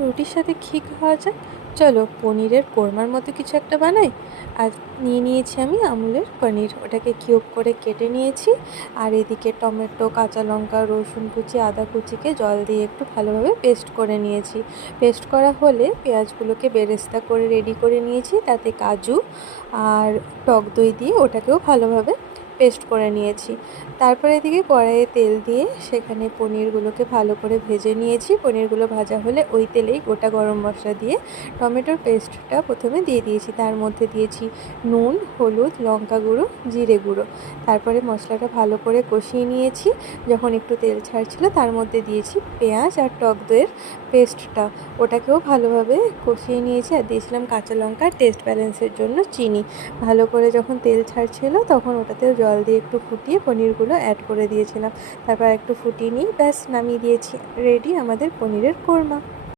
রুটির সাথে কী খাওয়া যায়? চলো পনিরের কোরমার মতো কিছু একটা বানাই। আর নিয়ে নিয়েছি আমি আমুলের পনির, ওটাকে কিউব করে কেটে নিয়েছি। আর এদিকে টমেটো, কাঁচা লঙ্কা, রসুন কুচি, আদা কুচিকে জল দিয়ে একটু ভালোভাবে পেস্ট করে নিয়েছি। পেস্ট করা হলে পেঁয়াজগুলোকে বেরেস্তা করে রেডি করে নিয়েছি, তাতে কাজু আর টক দই দিয়ে ওটাকেও ভালোভাবে পেস্ট করে নিয়েছি। তারপরে এদিকে কড়াইয়ে তেল দিয়ে সেখানে পনিরগুলোকে ভালো করে ভেজে নিয়েছি। পনিরগুলো ভাজা হলে ওই তেলেই গোটা গরম মশলা দিয়ে টমেটোর পেস্টটা প্রথমে দিয়ে দিয়েছি। তার মধ্যে দিয়েছি নুন, হলুদ, লঙ্কা গুঁড়ো, জিরে গুঁড়ো। তারপরে মশলাটা ভালো করে কষিয়ে নিয়েছি। যখন একটু তেল ছাড়ছিল তার মধ্যে দিয়েছি পেঁয়াজ আর টক দইয়ের পেস্টটা, ওটাকেও ভালোভাবে কষিয়ে নিয়েছি। আর দিয়েছিলাম কাঁচা লঙ্কা, টেস্ট ব্যালেন্সের জন্য চিনি। ভালো করে যখন তেল ছাড়ছিল তখন ওটাতেও জল দিয়ে একটু ফুটিয়ে পনিরগুলো অ্যাড করে দিয়েছিলাম। তারপর একটু ফুটিয়ে নিয়ে ব্যাস নামিয়ে দিয়েছি। রেডি আমাদের পনিরের কোরমা।